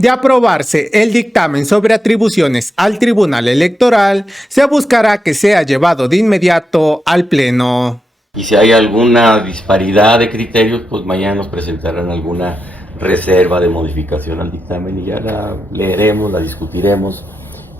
De aprobarse el dictamen sobre atribuciones al Tribunal Electoral, se buscará que sea llevado de inmediato al Pleno. Y si hay alguna disparidad de criterios, pues mañana nos presentarán alguna reserva de modificación al dictamen y ya la leeremos, la discutiremos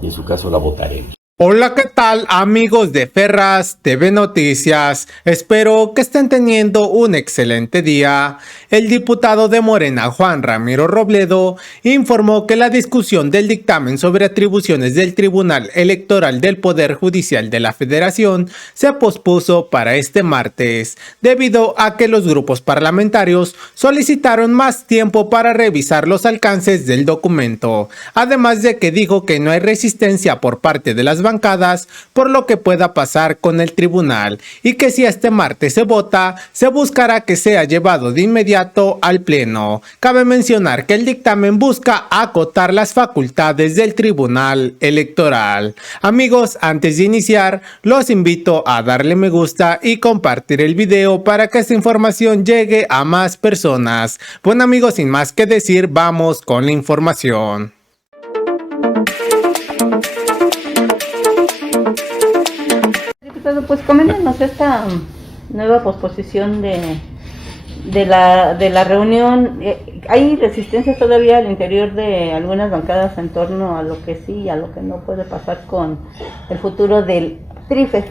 y en su caso la votaremos. Hola, ¿qué tal amigos de Ferraz TV Noticias? Espero que estén teniendo un excelente día. El diputado de Morena, Juan Ramiro Robledo, informó que la discusión del dictamen sobre atribuciones del Tribunal Electoral del Poder Judicial de la Federación se pospuso para este martes, debido a que los grupos parlamentarios solicitaron más tiempo para revisar los alcances del documento, además de que dijo que no hay resistencia por parte de las bancadas por lo que pueda pasar con el tribunal y que si este martes se vota, se buscará que sea llevado de inmediato al Pleno. Cabe mencionar que el dictamen busca acotar las facultades del Tribunal Electoral. Amigos, antes de iniciar, los invito a darle me gusta y compartir el video para que esta información llegue a más personas. Bueno amigos, sin más que decir, vamos con la información. Pues coméntenos esta nueva posposición de la reunión. ¿Hay resistencias todavía al interior de algunas bancadas en torno a lo que sí y a lo que no puede pasar con el futuro del TRIFE?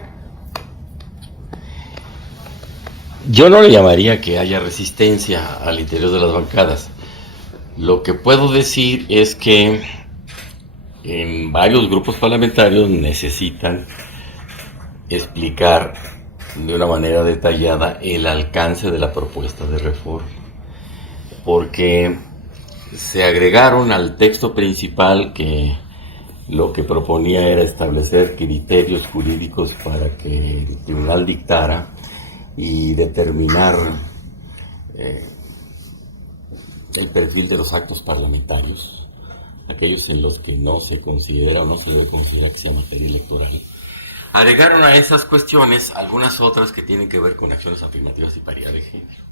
Yo no le llamaría que haya resistencia al interior de las bancadas. Lo que puedo decir es que en varios grupos parlamentarios necesitan explicar de una manera detallada el alcance de la propuesta de reforma, porque se agregaron al texto principal que lo que proponía era establecer criterios jurídicos para que el tribunal dictara y determinar el perfil de los actos parlamentarios, aquellos en los que no se considera o no se debe considerar que sea materia electoral. Agregaron a esas cuestiones algunas otras que tienen que ver con acciones afirmativas y paridad de género.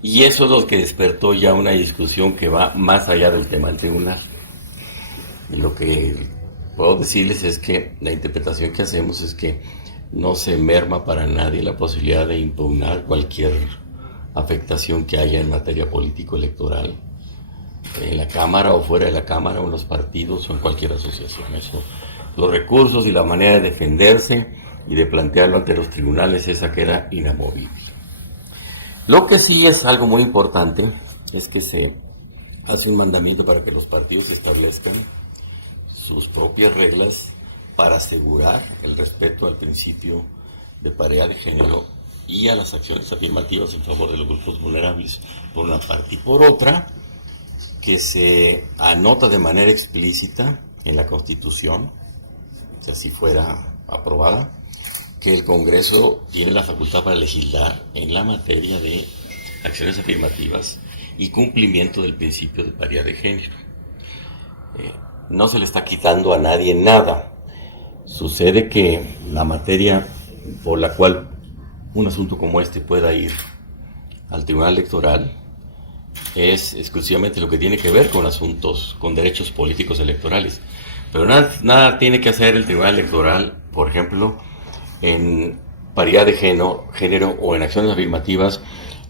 Y eso es lo que despertó ya una discusión que va más allá del tema del tribunal. Y lo que puedo decirles es que la interpretación que hacemos es que no se merma para nadie la posibilidad de impugnar cualquier afectación que haya en materia político-electoral, en la Cámara o fuera de la Cámara, o en los partidos o en cualquier asociación. Eso, los recursos y la manera de defenderse y de plantearlo ante los tribunales, esa queda inamovible. Lo que sí es algo muy importante es que se hace un mandamiento para que los partidos establezcan sus propias reglas para asegurar el respeto al principio de paridad de género y a las acciones afirmativas en favor de los grupos vulnerables, por una parte, y por otra, que se anota de manera explícita en la Constitución, si así fuera aprobada, que el Congreso tiene la facultad para legislar en la materia de acciones afirmativas y cumplimiento del principio de paridad de género. No se le está quitando a nadie nada. Sucede que la materia por la cual un asunto como este pueda ir al Tribunal Electoral es exclusivamente lo que tiene que ver con asuntos, con derechos políticos electorales. Pero nada tiene que hacer el Tribunal Electoral, por ejemplo, en paridad de género o en acciones afirmativas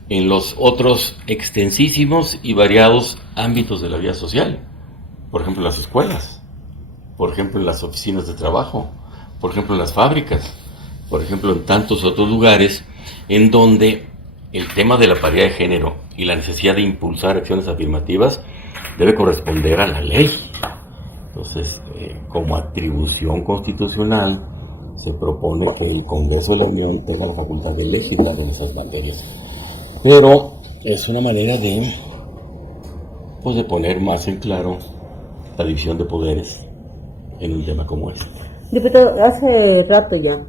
en los otros extensísimos y variados ámbitos de la vida social. Por ejemplo, en las escuelas, por ejemplo, en las oficinas de trabajo, por ejemplo, en las fábricas, por ejemplo, en tantos otros lugares en donde el tema de la paridad de género y la necesidad de impulsar acciones afirmativas debe corresponder a la ley. Entonces, como atribución constitucional, se propone que el Congreso de la Unión tenga la facultad de legislar en esas materias. Pero es una manera de poner más en claro la división de poderes en un tema como este. Diputado, hace rato ya,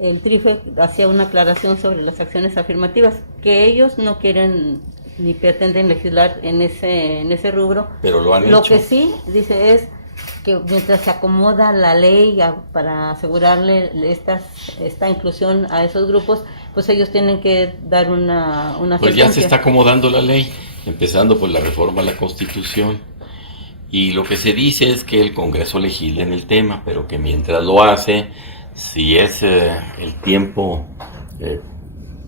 el TRIFE hacía una aclaración sobre las acciones afirmativas, que ellos no quieren ni pretenden legislar en ese rubro. Pero lo han hecho. Lo que sí dice es que mientras se acomoda la ley para asegurarle esta inclusión a esos grupos, pues ellos tienen que dar una pues ya se está acomodando la ley empezando por la reforma a la Constitución. Y lo que se dice es que el Congreso legisla en el tema, pero que mientras lo hace, si es el tiempo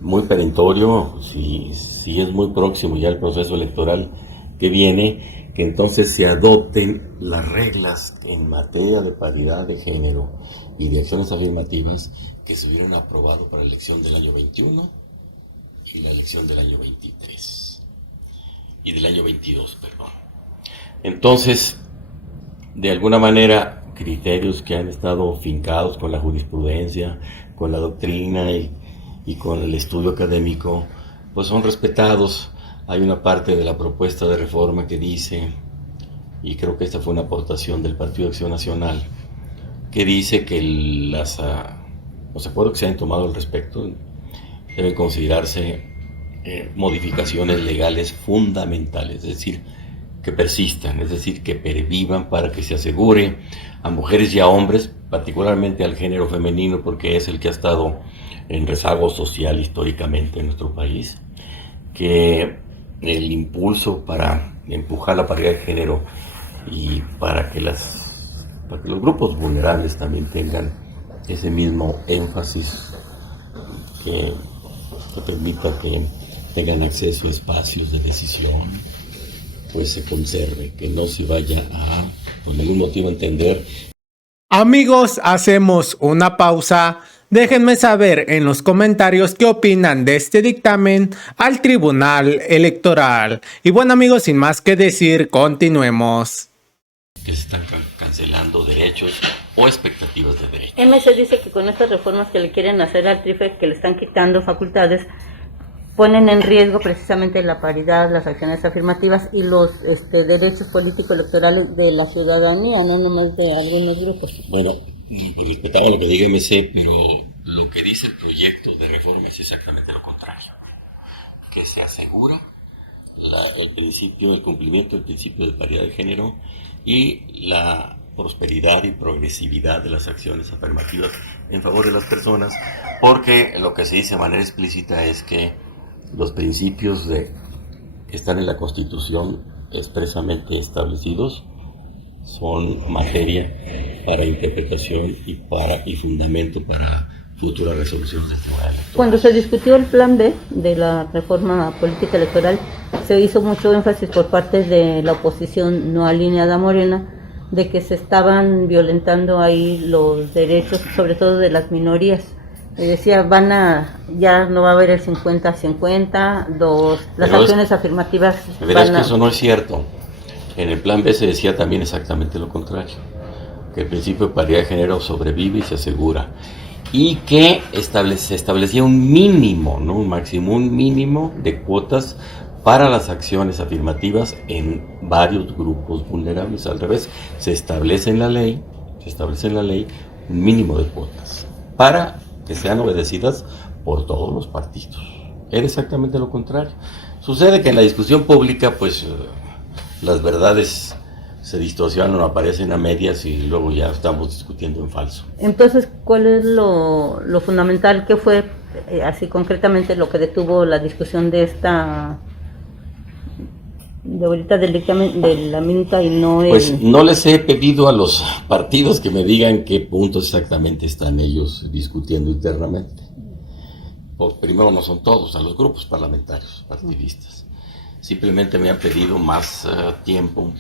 muy perentorio, si es muy próximo ya el proceso electoral que viene, que entonces se adopten las reglas en materia de paridad de género y de acciones afirmativas que se hubieran aprobado para la elección del año 21 y la elección del año 23 y del año 22, perdón. Entonces, de alguna manera, criterios que han estado fincados con la jurisprudencia, con la doctrina y con el estudio académico, pues son respetados. Hay una parte de la propuesta de reforma que dice, y creo que esta fue una aportación del Partido de Acción Nacional, que dice que los acuerdos que se han tomado al respecto deben considerarse modificaciones legales fundamentales, es decir, que persistan, es decir, que pervivan para que se asegure a mujeres y a hombres, particularmente al género femenino, porque es el que ha estado en rezago social históricamente en nuestro país, que el impulso para empujar la paridad de género y para que los grupos vulnerables también tengan ese mismo énfasis que permita que tengan acceso a espacios de decisión, pues se conserve, que no se vaya a, por ningún motivo, entender. Amigos, hacemos una pausa. Déjenme saber en los comentarios qué opinan de este dictamen al Tribunal Electoral. Y bueno amigos, sin más que decir, continuemos. Que se están cancelando derechos o expectativas de derechos. MC dice que con estas reformas que le quieren hacer al TRIFE, que le están quitando facultades, ponen en riesgo precisamente la paridad, las acciones afirmativas y los derechos político-electorales de la ciudadanía, no nomás de algunos grupos. Bueno, pues respetamos lo que diga MC, pero lo que dice el proyecto de reforma es exactamente lo contrario, que se asegura el cumplimiento del principio de paridad de género y la prosperidad y progresividad de las acciones afirmativas en favor de las personas, porque lo que se dice de manera explícita es que los principios que están en la Constitución expresamente establecidos son materia para interpretación y fundamento para futuras resoluciones del Tribunal Electoral. Cuando se discutió el plan B de la reforma política electoral, se hizo mucho énfasis por parte de la oposición no alineada a Morena de que se estaban violentando ahí los derechos, sobre todo de las minorías. Decía, ya no va a haber el 50-50, las acciones afirmativas. Verás que eso no es cierto. En el plan B se decía también exactamente lo contrario, que el principio de paridad de género sobrevive y se asegura, y que se establecía un mínimo, no un máximo, un mínimo de cuotas para las acciones afirmativas en varios grupos vulnerables. Al revés, se establece en la ley un mínimo de cuotas para que sean obedecidas por todos los partidos. Era exactamente lo contrario. Sucede que en la discusión pública, pues las verdades se distorsionan o aparecen a medias y luego ya estamos discutiendo en falso. Entonces, ¿cuál es lo fundamental? ¿Qué fue así concretamente lo que detuvo la discusión de ahorita del dictamen de la minuta y no Pues no les he pedido a los partidos que me digan qué puntos exactamente están ellos discutiendo internamente. Pues primero no son todos, a los grupos parlamentarios, partidistas. Simplemente me han pedido más tiempo,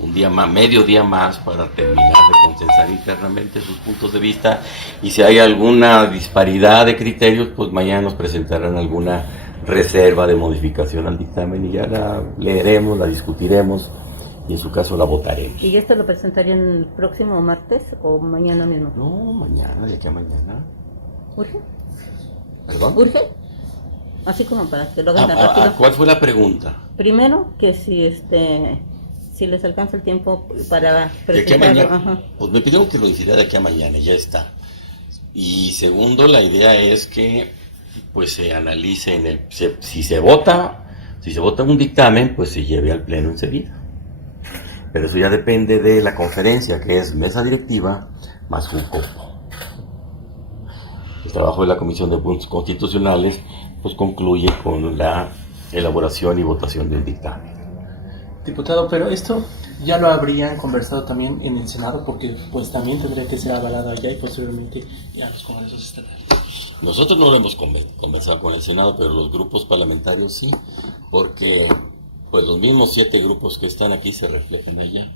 un día más, medio día más para terminar de consensar internamente sus puntos de vista, y si hay alguna disparidad de criterios, pues mañana nos presentarán alguna reserva de modificación al dictamen y ya la leeremos, la discutiremos y en su caso la votaremos. ¿Y esto lo presentarían el próximo martes o mañana mismo? No, mañana, de aquí a mañana. ¿Urge? ¿Perdón? ¿Urge? Así como para que lo hagan tan rápido. ¿Cuál fue la pregunta? Primero, que si les alcanza el tiempo para presentarlo. ¿De aquí a mañana? Ajá. Pues me pidieron que lo hiciera de aquí a mañana, ya está. Y segundo, la idea es que pues se analice si se vota un dictamen, pues se lleve al pleno enseguida. Pero eso ya depende de la conferencia, que es mesa directiva más JUCOPO. El trabajo de la Comisión de Puntos Constitucionales pues concluye con la elaboración y votación del dictamen. Diputado, pero esto ya lo habrían conversado también en el Senado, porque pues también tendría que ser avalado allá y posteriormente a los congresos estatales. Nosotros no lo hemos conversado con el Senado, pero los grupos parlamentarios sí, porque pues los mismos 7 grupos que están aquí se reflejan allá.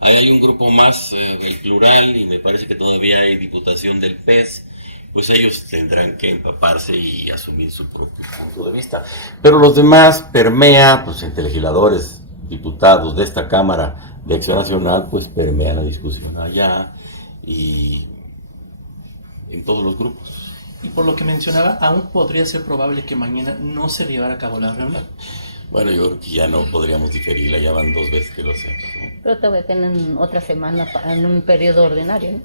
Ahí hay un grupo más del plural y me parece que todavía hay diputación del PES, pues ellos tendrán que empaparse y asumir su propio punto de vista. Pero los demás permea, pues entre legisladores, diputados de esta Cámara de Acción Nacional, pues permea la discusión allá y en todos los grupos. Y por lo que mencionaba, aún podría ser probable que mañana no se llevara a cabo la reunión. Bueno, yo creo que ya no podríamos diferirla, ya van 2 veces que lo hacemos, ¿no? Pero todavía tienen otra semana en un periodo ordinario, ¿no?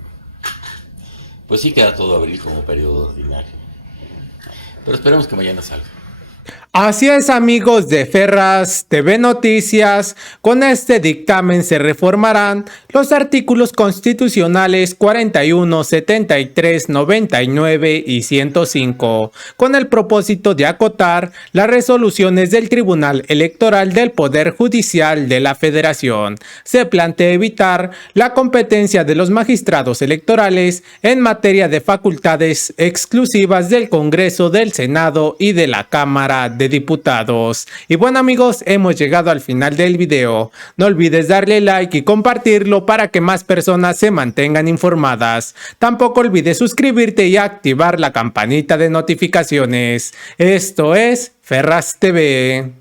Pues sí queda todo abril como periodo ordinario. Pero esperemos que mañana salga. Así es, amigos de Ferraz TV Noticias, con este dictamen se reformarán los artículos constitucionales 41, 73, 99 y 105, con el propósito de acotar las resoluciones del Tribunal Electoral del Poder Judicial de la Federación. Se plantea evitar la competencia de los magistrados electorales en materia de facultades exclusivas del Congreso, del Senado y de la Cámara de Diputados. Y bueno, amigos, hemos llegado al final del video. No olvides darle like y compartirlo para que más personas se mantengan informadas. Tampoco olvides suscribirte y activar la campanita de notificaciones. Esto es Ferraz TV.